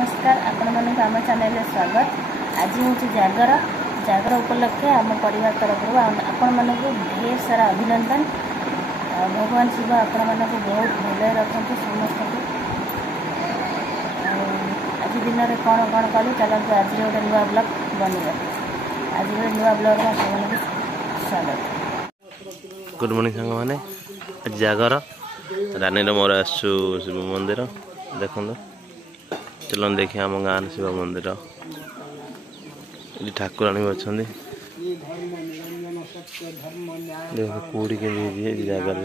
नमस्कार आपण मानक आम चैनल स्वागत। आज हूँ जागर जागर उपलक्षे आम परिवार तरफ आपण मानक ढेर सारा अभिनंदन। भगवान शिव आपण मानक बहुत भले रखु समस्त। आज दिन में कौन कौन कलु चलते आज गोटे नुआ ब्लॉग बनवा। आज गोटे नुआ ब्लॉग में स्वागत। गुड मॉर्निंग सांग मैंने जागर रानी मोर आसु शिव मंदिर देखो चलो देखिए आम गाँव शिव मंदिर ये ठाकुराणी अच्छा कूड़ी के जगह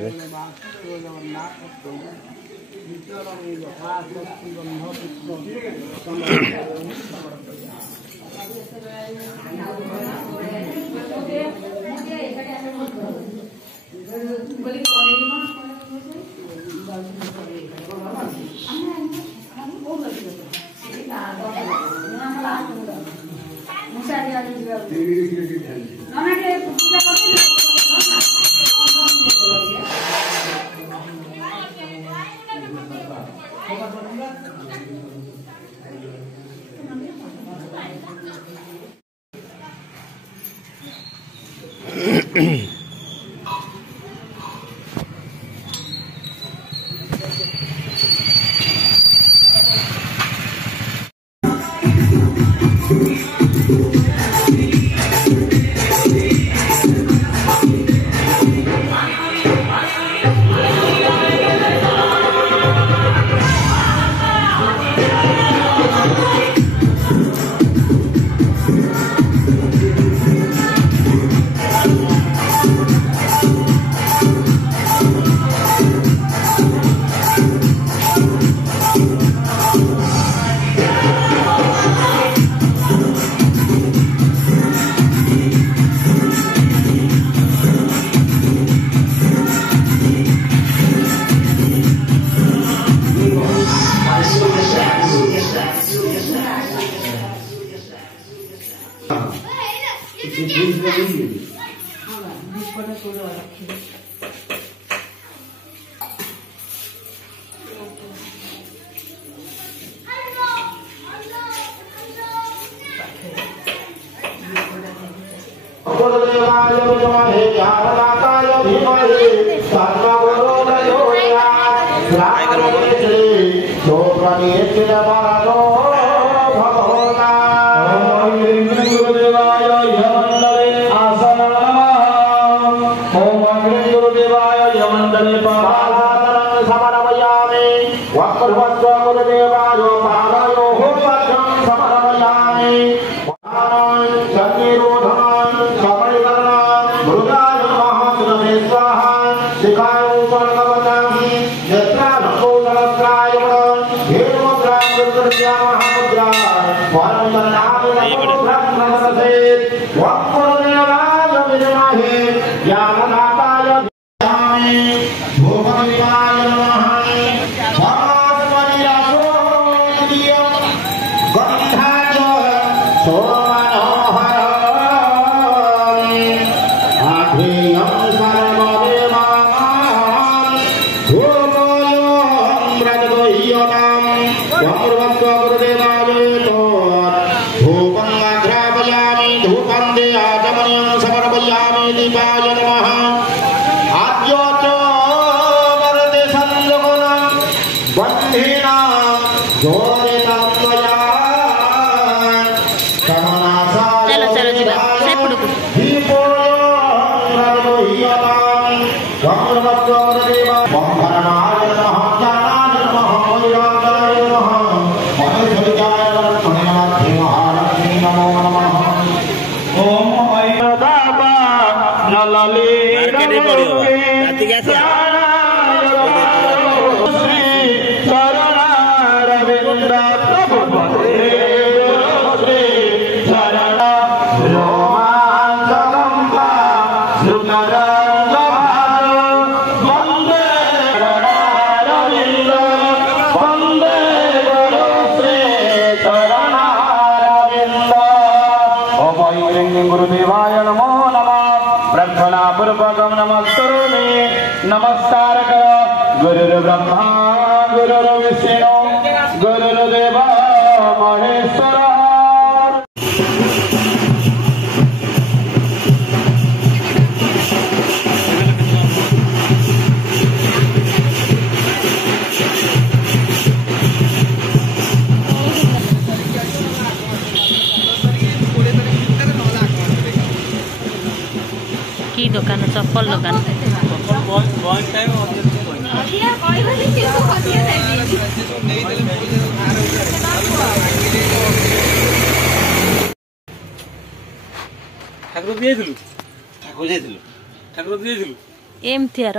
नमस्कार गुरुर्ब्रह्मा गुरुर्विष्णु गुरुर्देव महेश्वर की दुकान चप्पल दुकान ठाकुर दिएथिलु ठाकुर दिएथिलु ठाकुर दिएथिलु एमती यार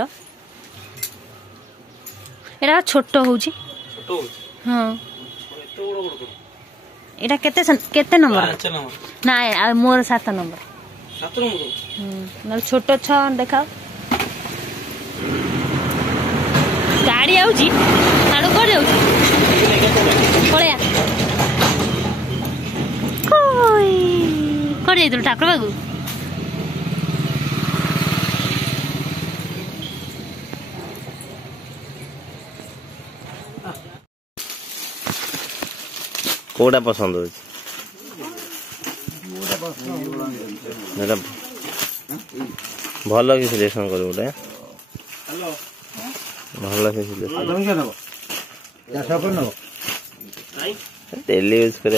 एटा छोट होउची छोटो हां एतो बड़ बड़ कर एटा केते नंबर 5 नंबर ना मोर 7 नंबर 7 नंबर न छोट छ देखा गाड़ी आउची साडू कोड जाउची पळया कोई कोड जाइतु ठाकुर बाबू कोडा पसंद हो भल कि सिलेक्शन कर गोटे भल कि सिलेक्शन डेली यूज कर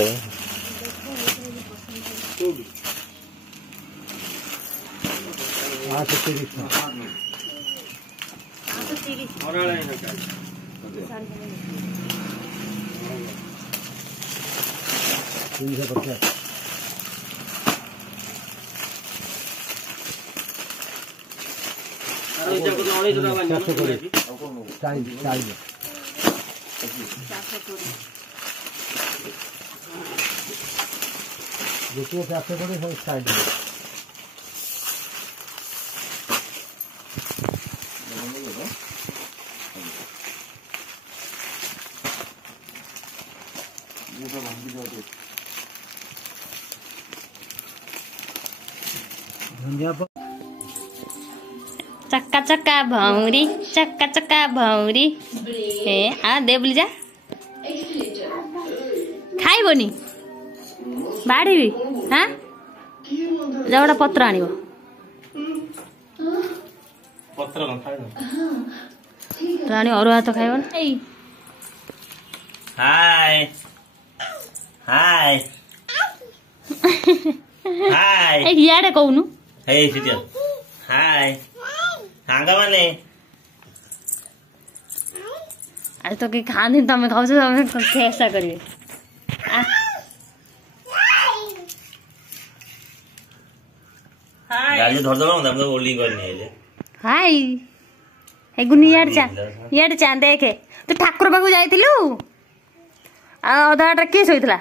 चक्का चक्का भौरी चक्का चक्का भौरी ए आ दे बोली जा खाइबनी बाड़ी हाँ जा गोटे पत्र आनिब रानी अरुआ भात खाइब ना हाय हाय हाय इे कहूनु हे सिटिया हाय सांगा माने आज तो कहीं खाने तमें खाओ तमें कैसा करिए गाड़ी धर दबा हम तो ओली करनी है हाय हे गुनी यार चा देखे तू ठाकुर पाखु जाइथिलु आ अधा टा के सोइथला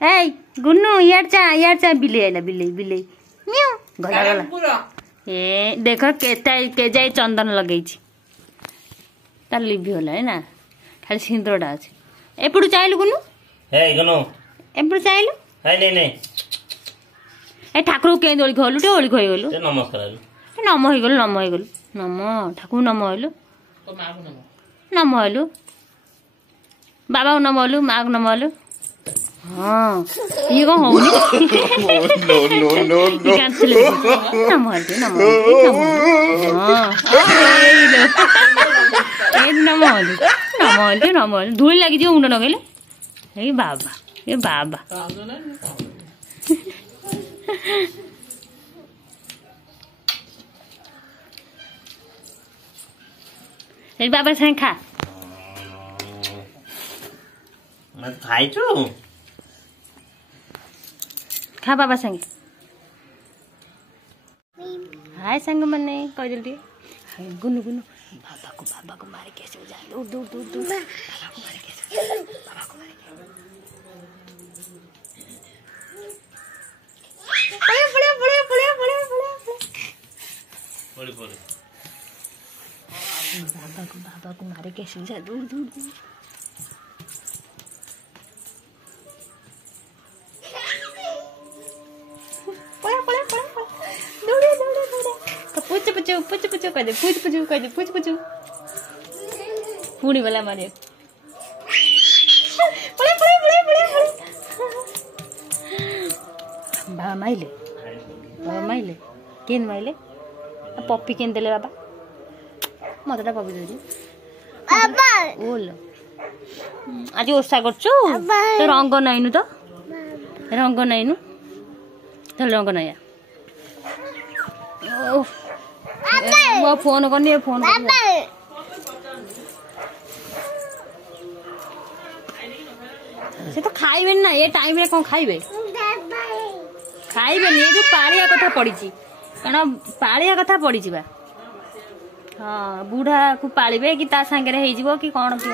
ए गुन्नू यार चा बिले आइला बिले म्यू गला गला ए देख के जाई चंदन लगई छी तार लिभि होला है ना खाली सिंदूरटा अछि एपडु चाइलु गुन्नू हे गुन्नू एपडु चाइलु हाय नहीं ए ठाकुर के ओली खोलु टे ओली खोइ गेलु नमस्कार नम होई गेलु नम ठाकुर नम होइलु नम होइलु बाबा नम होइलु मां नम होइलु हाँ ये कौन होनी नो नो नो नो नम होइलु धूल लगी जो मुंड नगेले ए बाबा ए बाबा संग खा मैं खाई छु खा बाबा संगे हाय संग मने कह जल्दी गुनु बाबा को मारे कैसे जा दूर बाबा को मारे कैसे बाबा को मारे कैसे जा दूर पुच पूड़ी वाला मारे माइले बाबा माइले केन माइले पप्पी केन देले बाबा मत पप्पी दे ओल आज ओषा करछु तो रंग नाइनु तो रंग नाइनु चल रंग नाइया वो फोन करनी फोन से तो खाइबे ना ये टाइम रे कौन खाइबे खाइबे ये जो पालिया कथा पड़ी कारण पालिया कथा पड़ी हाँ बुढ़ा को पालिबे कि ता संगे रे कि कौन कि